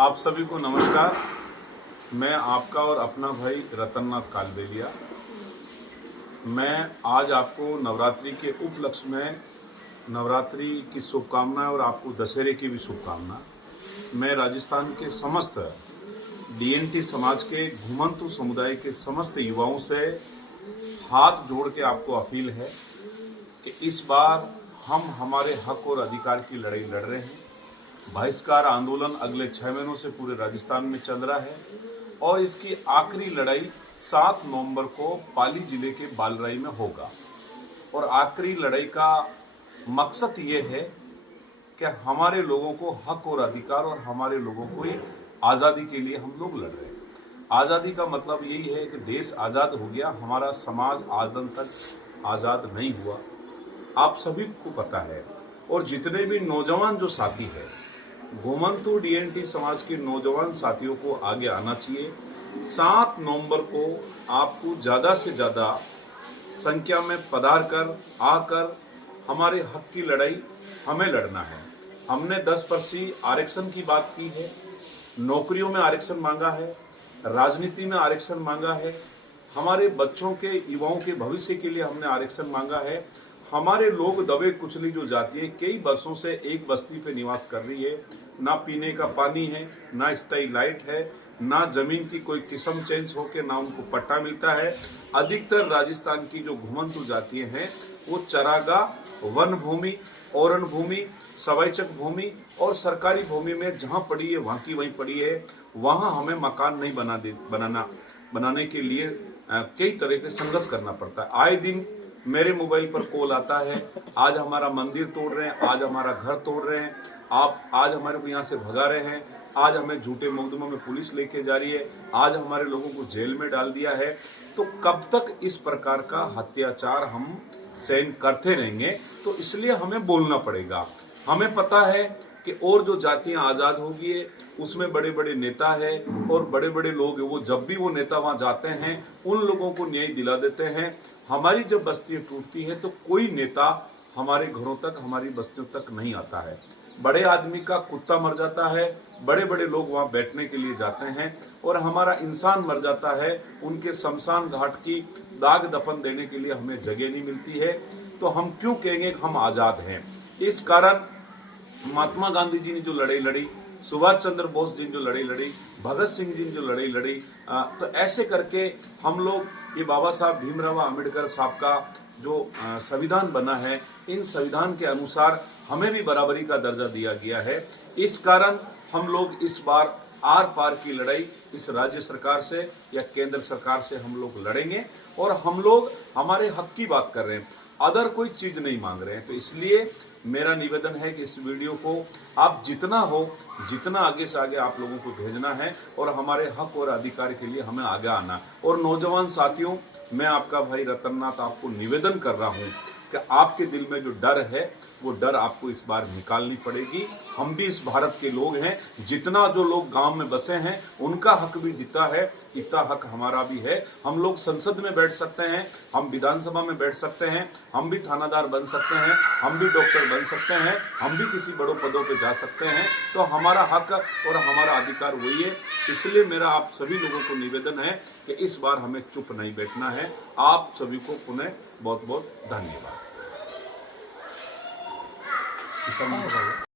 आप सभी को नमस्कार। मैं आपका और अपना भाई रतननाथ कालबेलिया। मैं आज आपको नवरात्रि के उपलक्ष्य में नवरात्रि की शुभकामनाएं और आपको दशहरे की भी शुभकामना। मैं राजस्थान के समस्त डीएनटी समाज के घुमंतु समुदाय के समस्त युवाओं से हाथ जोड़ के आपको अपील है कि इस बार हम हमारे हक और अधिकार की लड़ाई लड़ रहे हैं। बहिष्कार आंदोलन अगले 6 महीनों से पूरे राजस्थान में चल रहा है और इसकी आखिरी लड़ाई 7 नवंबर को पाली जिले के बालराई में होगा। और आखिरी लड़ाई का मकसद ये है कि हमारे लोगों को हक और अधिकार और हमारे लोगों को आज़ादी के लिए हम लोग लड़ रहे हैं। आज़ादी का मतलब यही है कि देश आज़ाद हो गया, हमारा समाज आज तक आज़ाद नहीं हुआ। आप सभी को पता है। और जितने भी नौजवान जो साथी है, घुमंतु डीएनटी समाज के नौजवान साथियों को आगे आना चाहिए। 7 नवंबर को आपको ज़्यादा से ज़्यादा संख्या में पधार कर आकर हमारे हक की लड़ाई हमें लड़ना है। हमने 10% आरक्षण की बात की है, नौकरियों में आरक्षण मांगा है, राजनीति में आरक्षण मांगा है, हमारे बच्चों के युवाओं के भविष्य के लिए हमने आरक्षण मांगा है। हमारे लोग दबे कुचली जो जाती है, कई वर्षों से एक बस्ती पे निवास कर रही है, ना पीने का पानी है, ना स्थायी लाइट है, ना जमीन की कोई किस्म चेंज होके ना उनको पट्टा मिलता है। अधिकतर राजस्थान की जो घुमंतु जातियां हैं वो चरागाह, वन भूमि, औरण भूमि, सवैचक भूमि और सरकारी भूमि में जहां पड़ी है वहां की वहीं पड़ी है। वहां हमें मकान नहीं बनाने के लिए कई तरह के संघर्ष करना पड़ता है। आए दिन मेरे मोबाइल पर कॉल आता है, आज हमारा मंदिर तोड़ रहे हैं, आज हमारा घर तोड़ रहे हैं, आप आज हमारे को यहाँ से भगा रहे हैं, आज हमें झूठे मुकदमों में पुलिस लेके जा रही है, आज हमारे लोगों को जेल में डाल दिया है। तो कब तक इस प्रकार का अत्याचार हम सहन करते रहेंगे? तो इसलिए हमें बोलना पड़ेगा। हमें पता है कि और जो जातियां आज़ाद होगी है उसमें बड़े बड़े नेता है और बड़े बड़े लोग, वो जब भी वो नेता वहां जाते हैं उन लोगों को न्याय दिला देते हैं। हमारी जब बस्तियां टूटती है तो कोई नेता हमारे घरों तक, हमारी बस्तियों तक नहीं आता है। बड़े आदमी का कुत्ता मर जाता है, बड़े बड़े लोग वहां बैठने के लिए जाते हैं, और हमारा इंसान मर जाता है, उनके शमशान घाट की दाग दफन देने के लिए हमें जगह नहीं मिलती है। तो हम क्यों कहेंगे कि हम आजाद हैं? इस कारण महात्मा गांधी जी ने जो लड़ाई लड़ी, सुभाष चंद्र बोस जी ने जो लड़ाई लड़ी, भगत सिंह जी ने जो लड़ाई लड़ी, तो ऐसे करके हम लोग ये बाबा साहब भीमराव अम्बेडकर साहब का जो संविधान बना है, इन संविधान के अनुसार हमें भी बराबरी का दर्जा दिया गया है। इस कारण हम लोग इस बार आर पार की लड़ाई इस राज्य सरकार से या केंद्र सरकार से हम लोग लड़ेंगे, और हम लोग हमारे हक की बात कर रहे हैं, अदर कोई चीज नहीं मांग रहे हैं। तो इसलिए मेरा निवेदन है कि इस वीडियो को आप जितना आगे से आगे आप लोगों को भेजना है, और हमारे हक और अधिकार के लिए हमें आगे आना। और नौजवान साथियों, मैं आपका भाई रतननाथ आपको निवेदन कर रहा हूं कि आपके दिल में जो डर है वो डर आपको इस बार निकालनी पड़ेगी। हम भी इस भारत के लोग हैं, जितना जो लोग गांव में बसे हैं उनका हक भी जितना है इतना हक हमारा भी है। हम लोग संसद में बैठ सकते हैं, हम विधानसभा में बैठ सकते हैं, हम भी थानादार बन सकते हैं, हम भी डॉक्टर बन सकते हैं, हम भी किसी बड़ों पदों पे जा सकते हैं। तो हमारा हक और हमारा अधिकार वही है। इसलिए मेरा आप सभी लोगों को निवेदन है कि इस बार हमें चुप नहीं बैठना है। आप सभी को पुनः बहुत बहुत धन्यवाद।